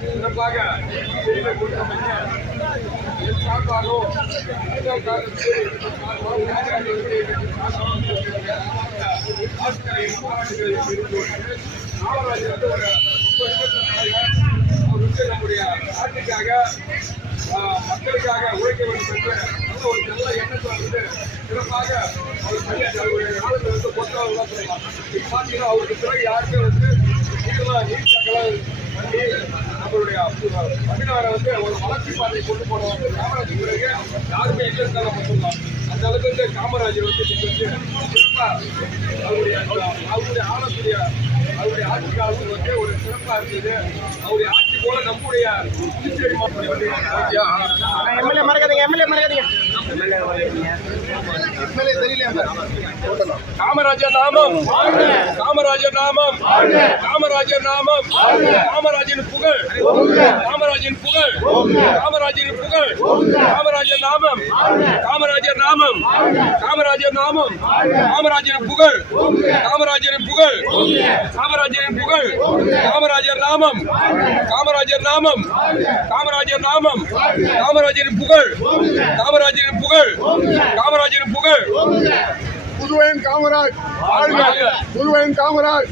சிறப்பாக சார்பாகவும் நம்முடைய நாட்டுக்காக மக்களுக்காக உழைக்க வேண்டும் என்று ஒரு நல்ல எண்ணத்தை வந்து சிறப்பாக அவர் காலத்தில் வந்து பொறுத்தவர்களாக சொல்லலாம். இப்போ பார்த்தீங்கன்னா அவருக்கு பிறகு யாருமே வந்து நீர்ச்சக்கலை பண்ணி நம்மளுடைய தமிழ்நாடை வந்து ஒரு வளர்ச்சி பாதையை கொண்டு போன வந்து காமராஜர் பிறகு யாருமே இல்லை இருந்தாலும் சொல்லலாம். அந்த அளவுக்கு வந்து காமராஜர் வந்து சிறப்பாக அவருடைய ஆளக்கூடிய அவருடைய ஆட்சி காலத்தில் வந்து ஒரு சிறப்பாக இருந்தது. அவருடைய ஆட்சி போல நம்முடைய காமராஜர் நாமம், காமராஜர் நாமம், காமராஜர் நாமம், காமராஜின் புகழ், காமராஜின் புகழ், காமராஜின் புகழ், காமராஜர் நாமம், காமராஜர் நாமம், காமராஜர் நாமம், காமராஜின் புகழ், காமராஜரின் புகழ், காமராஜரின் புகழ், காமராஜர் நாமம், காமராஜர் நாமம், காமராஜர் நாமம், காமராஜரின் புகழ், காமராஜரின் புகழ், காமராஜரின் புகழ். புதுவையின் காமராஜ் புதுவையின் காமராஜ்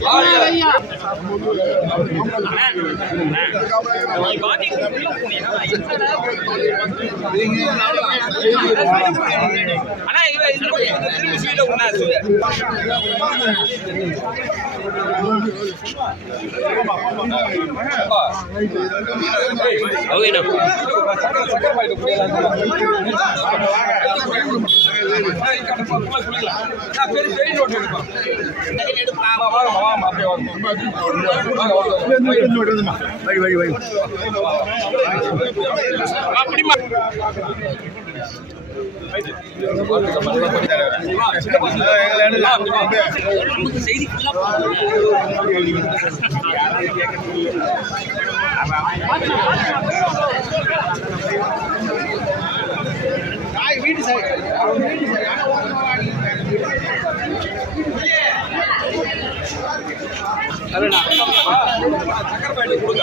பெரிய நோட்டு எடுப்பான் வீட்டு சக்கரப்பாட்டி கொடுங்க.